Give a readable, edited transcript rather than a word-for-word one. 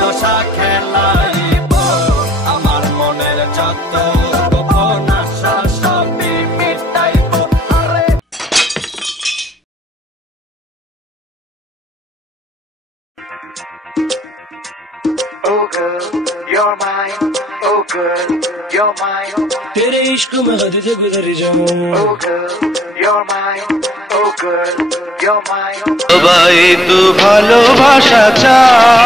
দশা খেলাইব আমার মনের যত গোপন আশা সবই মিটাইব। Oh girl, you're mine. Oh girl, you're mine. तेरे इश्क में हद से गुजर जाऊं। Oh girl, you're mine. Oh girl, you're mine. সবাই তো ভালোবাসা চায়।